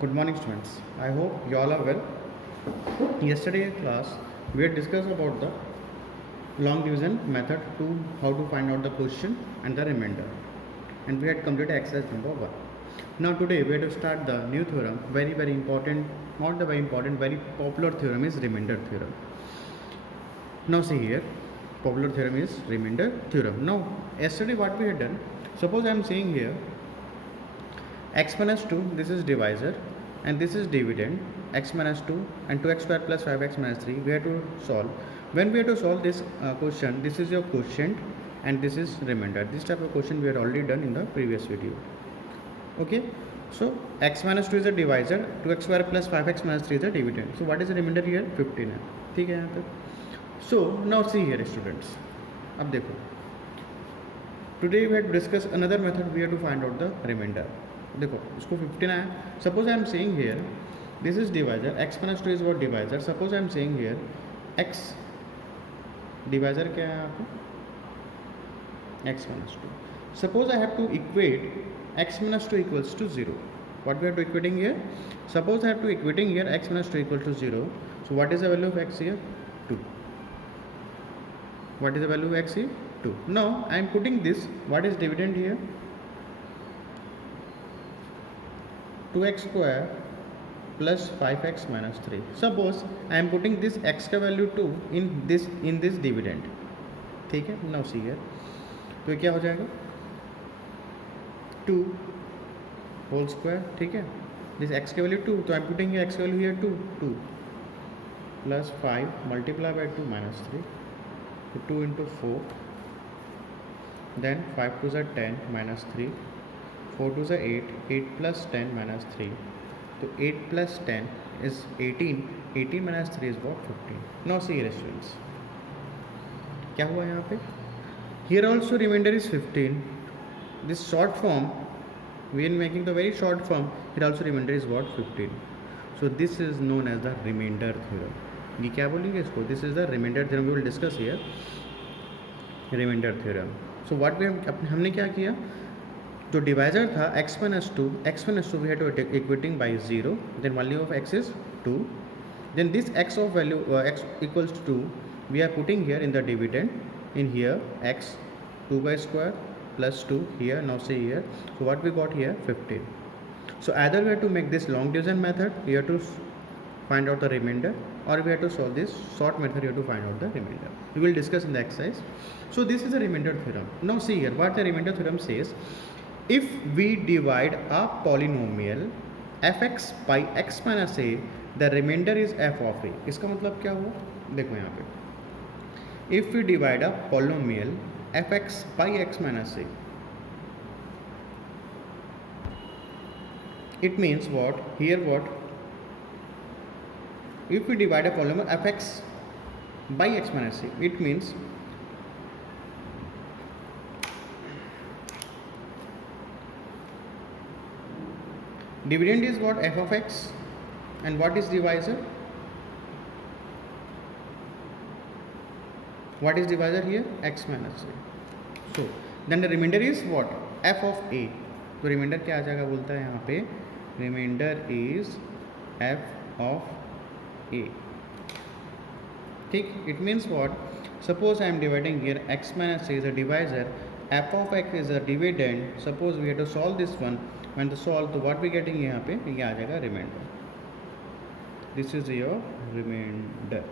Good morning, students. I hope you all are well. Yesterday in class, we had discussed about the long division method to how to find out the quotient and the remainder, and we had completed exercise number 1. Now today we have to start the new theorem. Very important, not the very important, very popular theorem is remainder theorem. Now see here, popular theorem is remainder theorem. Now yesterday what we had done, suppose I am saying here x minus 2, this is divisor, and this is dividend, x minus 2 and 2x square plus 5x minus 3. We have to solve. When we have to solve this question, this is your quotient and this is remainder. This type of question we had already done in the previous video. Okay, so x minus 2 is a divisor, 2x square plus 5x minus 3 is a dividend. So what is the remainder here? 15 है, ठीक है यहाँ पे. So now see here students, अब देखो, today we have to discuss another method. We have to find out the remainder. देखो इसको 15 आया. Suppose I am saying here this is divisor, x minus 2 is what divisor. Suppose I am saying here x divisor क्या है यहाँ पे? x minus 2. Suppose I have to equate x minus 2 equals to 0. What we are to equating here? Suppose I have to equating here x minus 2 equal to 0. So what is the value of x here? 2. What is the value of x here? 2. Now I am putting this. What is dividend here? 2x square plus 5x minus 3. Suppose I am putting this x का value 2 in this dividend. ठीक है. Now see here. तो क्या हो जाएगा? 2 whole square. ठीक है. This x का value 2. तो I am putting here x value here 2 plus 5 multiply by 2 minus 3. So 2 into 4. Then 5 to the 10 minus 3. 4 to the 8, 8 plus 10 minus 3. So 8 plus 10 is 18. 18 minus 3 is what? 15. Now see here students. क्या हुआ यहाँ पे? Here also remainder is 15. This short form, we are making the very short form. Here also remainder is what? 15. So this is known as the remainder theorem. ये क्या बोलेंगे इसको? This is the remainder theorem. We will discuss here. Remainder theorem. So what we हमने क्या किया? जो divisor था x minus 2 we had to equating by 0. Then value of x is 2. Then this x of value x equals to 2 we are putting here in the dividend. In here x 2 by square plus 2 here. Now see here. So what we got here? 15. So either we have to make this long division method, we have to find out the remainder, or we have to solve this short method, you have to find out the remainder. We will discuss in the exercise. So this is the remainder theorem. Now see here what the remainder theorem says. If we divide a polynomial fx by x minus a, the remainder is f of a. इसका मतलब क्या हुआ? देखो यहाँ पे. If we divide a polynomial fx by x minus a, it means what? Here what? If we divide a polynomial fx by x minus a, it means dividend is what? F of x. And what is divisor? What is divisor here? X minus a. So then the remainder is what? F of a. तो remainder क्या आ जाएगा बोलता है यहाँ पे? Remainder is f of a. ठीक. It means what? Suppose I am dividing here x minus a is a divisor, f of x is a dividend. Suppose we have to solve this one. When the solve, तो what we getting यहाँ पे? ये आ जाएगा remainder. This is your remainder.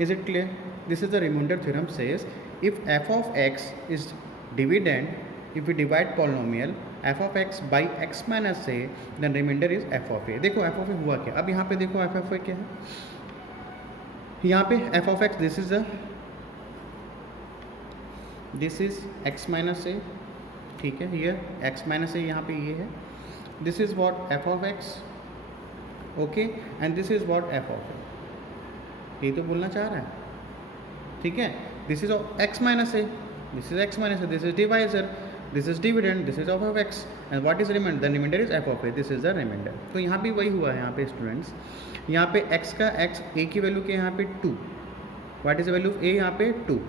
Is it clear? This is the remainder theorem says if f of x is dividend, if we divide polynomial f of x by x minus a, then remainder is f of a. देखो f of a हुआ क्या? अब यहाँ पे देखो f of a क्या है? यहाँ पे f of x this is x minus a. ठीक है. here x minus a यहाँ पे ये है. this is what? f of x. okay, and this is what? f of a. ये तो बोलना चाह रहा है. ठीक है. this is of x minus a, this is x minus a, this is divisor, this is dividend, this is of x, and what is remainder? The remainder is f of a. this is the remainder. तो यहाँ भी वही हुआ है यहाँ पे students. यहाँ पे x का x a की वैल्यू के यहाँ पे 2. what is the value of a यहाँ पे 2.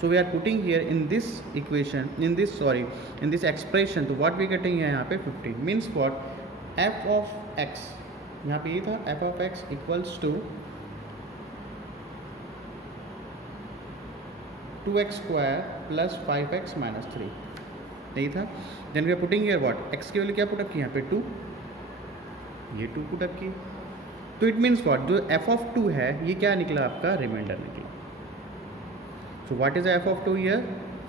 So we are putting here in this equation, in this expression, तो what we getting है यहाँ पे 15 means what, f of x, यहाँ पे ये था f of x equals to 2x square plus 5x minus 3, यही था. Then we are putting here what, x की वैल्यू क्या पुटअप की यहाँ पे 2, ये 2 पुटअप की. तो इट मीन्स व्हाट, जो f of 2 है ये क्या निकला आपका, रिमाइंडर निकला. So what is f of 2 here?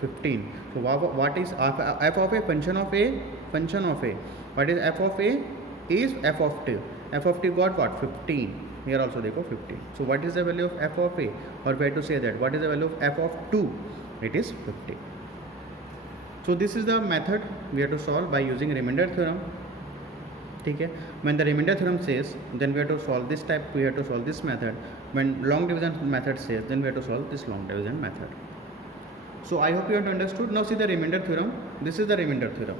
15. So what is f of a function of a function of a? What is f of a? Is f of t. F of t got what? 15. Here also देखो 15. So what is the value of f of a? Or we have to say that what is the value of f of 2? It is 15. So this is the method we have to solve by using remainder theorem. ठीक है. When the remainder theorem says, then we have to solve this type. We have to solve this method. When long division method says, then we have to solve this long division method. So I hope you have understood. Now see the remainder theorem. This is the remainder theorem.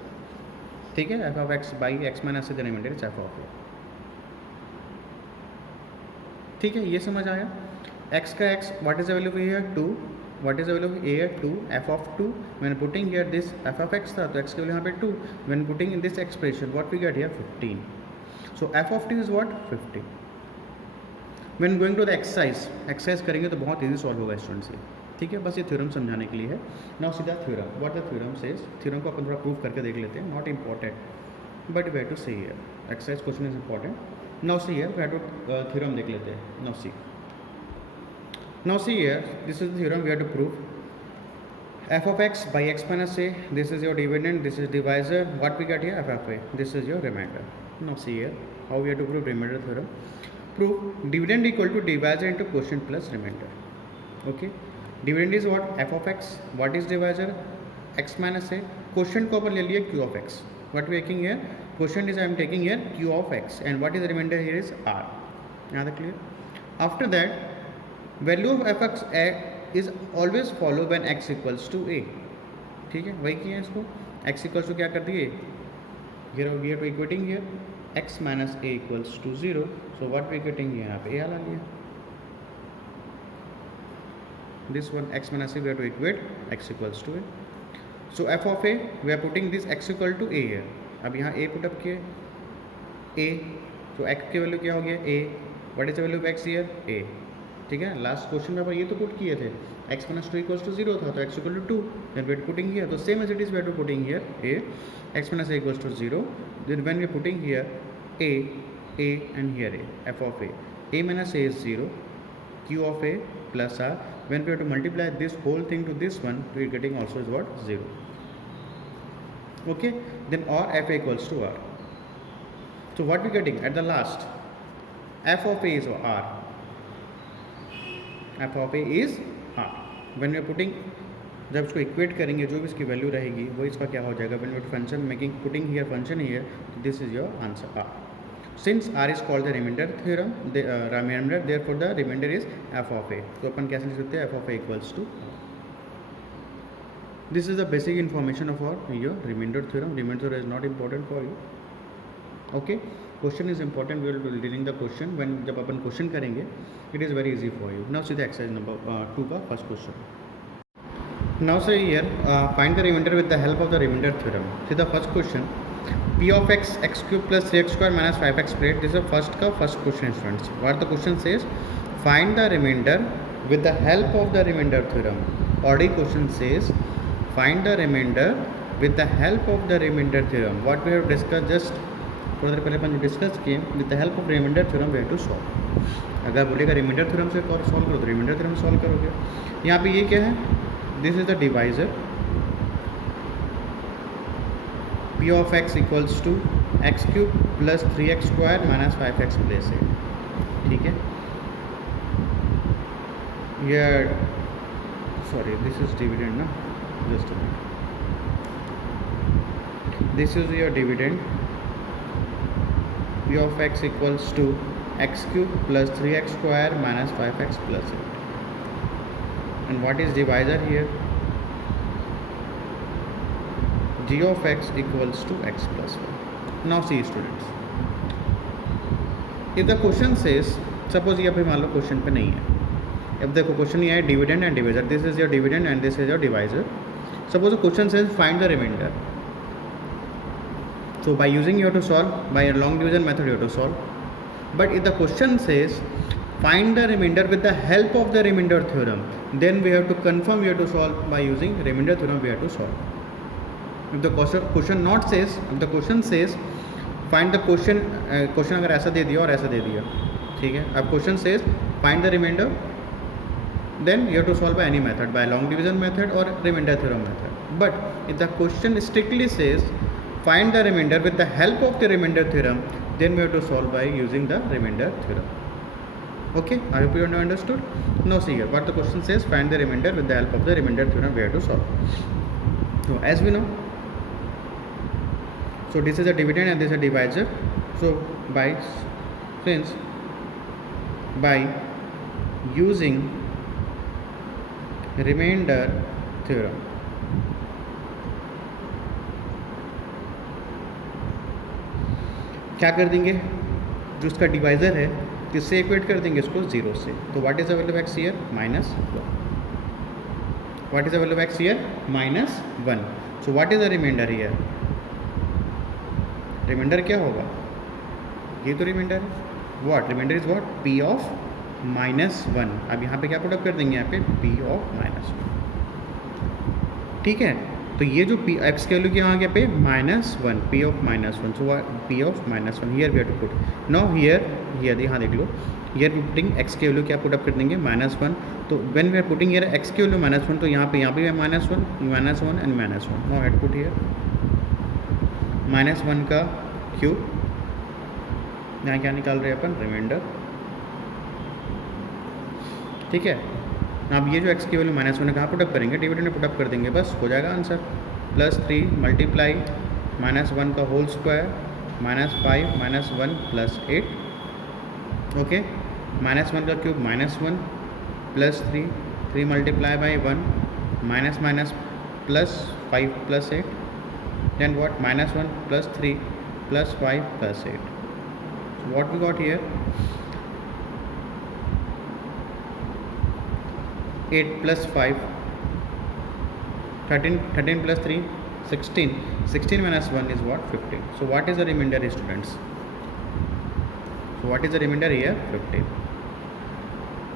ठीक है. F of x by x minus the remainder is f of a. ठीक है, ये समझ आया. x का x, what is the value of a here? 2. What is the value of a here? 2. F of 2. When putting here this f of x था, तो x की value यहाँ पे 2. When putting in this expression, what we get here? 15. So f of t is what? 15. When going to the exercise करेंगे तो बहुत easy solve होगा students ये. ठीक है, बस ये थ्योरम समझाने के लिए है. नाउ सीधा theorem, what the theorem says. Theorem को अपन थोड़ा प्रूव करके देख लेते हैं. Not important but we have to see here. Exercise question is important. Now see here we have to theorem देख लेते हैं. Now see here, this is the theorem we have to prove. f of x by x minus a, this is your dividend, this is divisor. What we get here? F of a, this is your remainder. Now see here how we have to prove remainder theorem. Prove dividend equal to divisor into quotient plus remainder. Okay, dividend is what, f of x. What is divisor? X minus a. Quotient को अपन ले लिए q of x. What we are taking here? Quotient is I am taking here q of x, and what is the remainder here is r. यहाँ तक clear? After that, value of f x a is always follow when x equals to a. ठीक है, वही किया है इसको. x equals to क्या कर दिए, here we are equating here x minus a equals to 0. So what we getting here, यहाँ पे a ला लिया. This one x minus a we have to equate x equals to a. So f of a we are putting this x equal to a here. अब यहाँ a put up किए a, तो x की value क्या हो गया a. What is the value of x here? a. ठीक है, लास्ट क्वेश्चन में अपन ये तो पुट किए थे, x minus 2 equals to 0 था, तो x equal to 2. Then we are putting here, तो same as it is we are to putting here a, x minus a equals to 0. Then when we are putting here a and here a, f of a minus a is 0, q of a plus r. When we have to multiply this whole thing to this one, we are getting also is what, 0. Okay, then or f equals to r. So what we are getting at the last, f of a is r. f of a is r. When we are putting, जब इसको equate करेंगे जो भी इसकी value रहेगी वो इसका क्या हो जाएगा. when we function making putting here function here, this is your answer r. Since r is called the remainder theorem, the remainder, therefore the remainder is f of a. तो अपन कैसे लिख सकते हैं, f of a equals to. This is the basic information of your remainder theorem. Remainder theorem is not important for you. Okay, question is important. We will be dealing the question when जब अपन question करेंगे, it is very easy for you. Now see the exercise number 2 का first question. Now say here find the remainder with the help of the remainder theorem. See the first question, p of x x cube plus 3x square minus 5x squared. This is the first question students. What the question says, find the remainder with the help of the remainder theorem. Already question says find the remainder with the help of the remainder theorem. What we have discussed just थोड़ी देर पहले अपन discuss किए, with the help of reminder theorem we have to solve. अगर बोलेगा remainder theorem से और solve करो तो रिमाइंडर थ्योरम सॉल्व करोगे. यहाँ पे ये क्या है, this is the divisor p of x equals to x cube plus 3x square minus 5x plus 8. ठीक है, ये सॉरी दिस इज डिविडेंड ना, just this is your dividend p of x equals to x cube plus 3x square minus 5x plus 8. And what is divisor here? g of x equals to x plus 1. Now see students, if the question says, suppose ये अभी मान लो question पे नहीं है, अब देखो question ये है dividend and divisor, this is your dividend and this is your divisor. Suppose the question says find the reminder. So by using you have to solve, by a long division method you have to solve. But if the question says find the remainder with the help of the remainder theorem, then we have to confirm we have to solve by using remainder theorem we have to solve. If the question not says, if the question says find the question अगर ऐसा दे दिया और ऐसा दे दिया, ठीक है, अब question says find the reminder, then you have to solve by any method, by long division method or remainder theorem method. But if the question strictly says find the remainder with the help of the remainder theorem, then we have to solve by using the remainder theorem. Okay, I hope you have understood. Now see here what the question says, find the remainder with the help of the remainder theorem we have to solve. So as we know, so this is a dividend and this is a divisor. So by using remainder theorem, क्या कर देंगे, जो उसका divisor है किससे equate कर देंगे इसको 0 से. तो what is the value of x here -1. What is the value of x here -1. So what is the reminder here, reminder क्या होगा, ये तो रिमाइंडर है. What reminder is what p of -1. अब यहाँ पे क्या पुट अप कर देंगे, यहाँ पे p ऑफ -1. ठीक है, तो ये जो p x की वैल्यू यहाँ पे -1, p of -1. So p of -1 here we have to put. Now here यहाँ देख लो, हियर पुटिंग x की वैल्यू क्या पुट अप कर देंगे -1. तो when we are putting here x की वैल्यू -1, तो यहाँ पे -1 and -1. Now head put here -1 का क्यूब, यहाँ क्या निकाल रहे हैं अपन, रिमाइंडर. ठीक है, अब ये जो x की वैल्यू -1 है कहाँ पुटअप करेंगे, डिविडेंड में पुटअप कर देंगे, बस हो जाएगा आंसर. +3 मल्टीप्लाई -1 का होल स्क्वायर -5 -1 +8. ओके, -1 का cube -1 +3 3 multiply by 1 -+ +5 +8. Then what, -1 +3 +5 +8. What we got here, 8 + 5 13 13 + 3 16 16 - 1 is what, 15. So what is the remainder, students? So what is the remainder here, 15.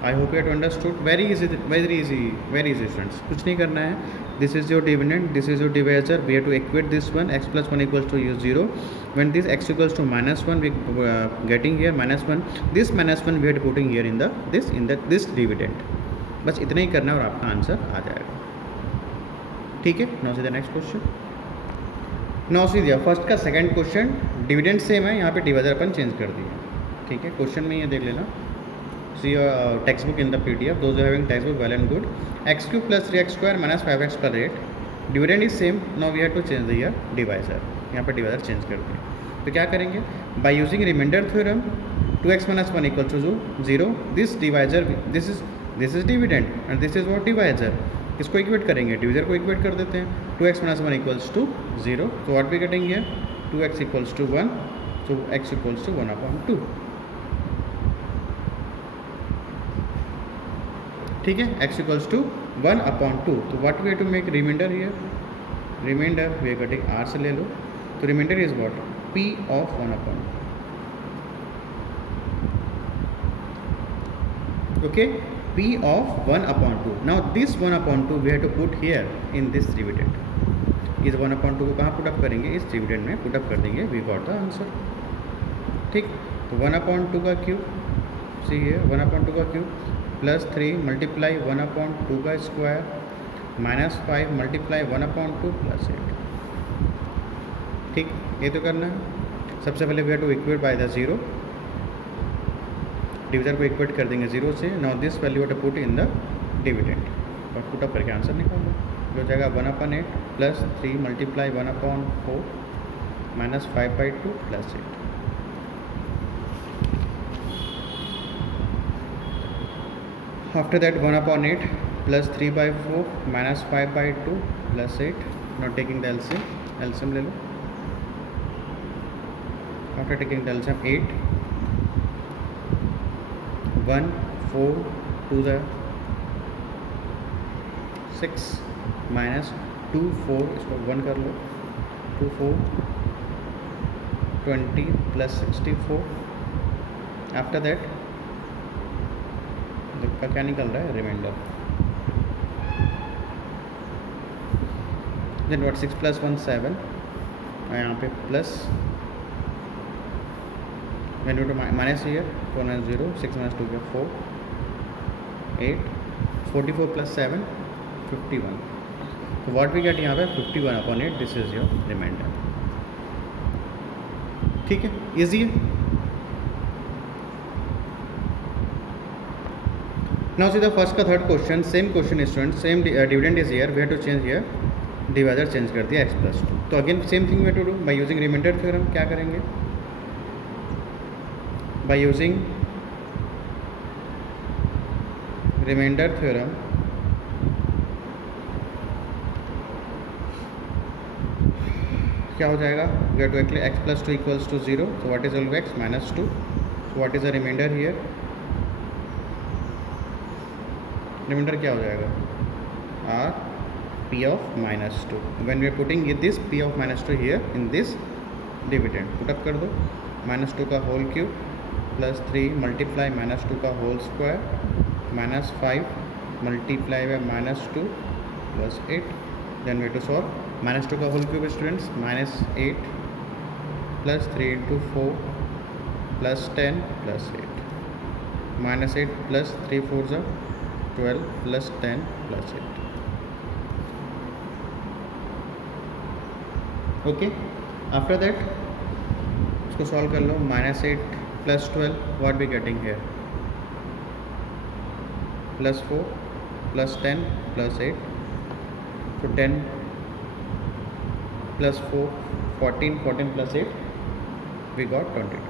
I hope you have understood. Very easy students. कुछ नहीं करना है. This is your dividend, this is your divisor. We have to equate this one, x + 1 = 0. When this x equals to -1, we getting here -1. This -1 we are putting here in this dividend. बस इतना ही करना है और आपका answer आ जाएगा. ठीक है, now see the next question. Now see दिया फर्स्ट का सेकंड क्वेश्चन, डिविडेंड सेम है, यहाँ पे डिवाइजर अपन चेंज कर दिया. ठीक है, क्वेश्चन में ये देख लेना. See your text book in the PDF, those are having text book, well and good. x³ + 3x² - 5x per 8. Dividend is same. Now we have to change the divisor, यहाँ पर डिवाइजर चेंज कर दिया. तो क्या करेंगे, by using reminder theorem 2x - 1 = 0. This divisor, this is dividend and this is what, divisor. इसको equate करेंगे, divisor को इक्वेट कर देते हैं. 2x - 1 = 0. तो what we getting here, 2x = 1. so x = 1/2. ठीक है, x = 1/2. तो what we have to make reminder here, reminder we are getting r से ले लो. तो reminder is what, p of 1/2. okay, p of 1/2. Now this 1/2 we have to put here in this dividend. इस 1/2 को कहाँ put up करेंगे, इस dividend में पुट अप कर देंगे. We got the answer. ठीक, तो 1/2 का क्यूब, सी है 1/2 का क्यूब +3 मल्टीप्लाई 1/2 का स्क्वायर -5 मल्टीप्लाई 1/2 +8. ठीक, ये तो करना है. सबसे पहले we have to equate by the 0. Divisor को इक्वेट कर देंगे 0 से. Now this value have to put in the dividend और पुट अप करके आंसर निकाल लो. जो हो जाएगा 1/8 +3 multiply 1/4 -5/2 +8. After that 1/8 +3/4 -5/2 +8. Now taking the LCM ले लो. After taking the LCM 8 1 4 2 the 6 minus 2 4, इसको 1 कर लो, 2 4 20 प्लस 64. आफ्टर दैट का क्या निकल रहा है, रिमाइंडर. देन व्हाट 6 प्लस 1 7, और यहाँ पे plus when you do minus here 4 minus 0, 6 minus 2 4 8 44 plus 7 51. So what we get यहाँ पे 51 upon 8, this is your remainder. ठीक है, इजी है. Now see the first का third question, same question is students, same dividend is here, we have to change here, divisor change कर दिया x plus 2. तो again same thing we have to do by using remainder theorem. क्या करेंगे, by using remainder theorem क्या हो जाएगा, we have to actually x plus 2 equals to 0. So what is equal to x minus 2. So what is the remainder here, reminder क्या हो जाएगा, r p of minus 2. when we are putting this p of minus 2 here in this dividend, put up कर दो, minus 2 का whole cube plus 3 multiply minus 2 का whole square minus 5 multiply by minus 2 plus 8. then we have to solve. minus 2 का whole cube students minus 8 plus 3 into 4 plus 10 plus 8, minus 8 plus 3 4 12 plus 10 plus 8. Okay, after that इसको solve कर लो. minus 8 plus 12, what we getting here, plus 4 plus 10 plus 8. so 10 plus 4 14, 14 plus 8, we got 22.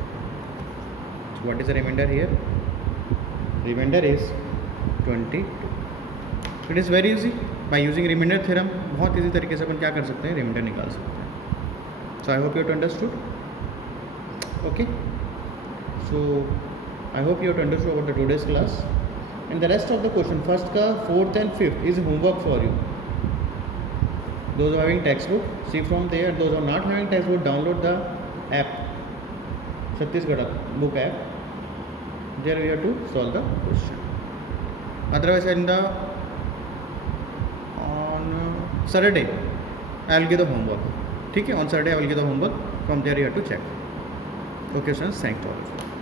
so what is the remainder here, remainder is 22. It is very easy by using reminder theorem. बहुत easy तरीके से अपन क्या कर सकते हैं, reminder निकाल सकते हैं. So I hope you have understood. Okay, so I hope you have understood about the today's class and the rest of the question. First का 4th and 5th is homework for you. Those are having text book, see from there. Those are not having text book, download the app, Chhattisgarh book app. There we have to solve the question. Otherwise in the on Saturday I will give the homework. ठीक है, on Saturday I will give the homework. From there you have to check. Okay students, thanks to all of you.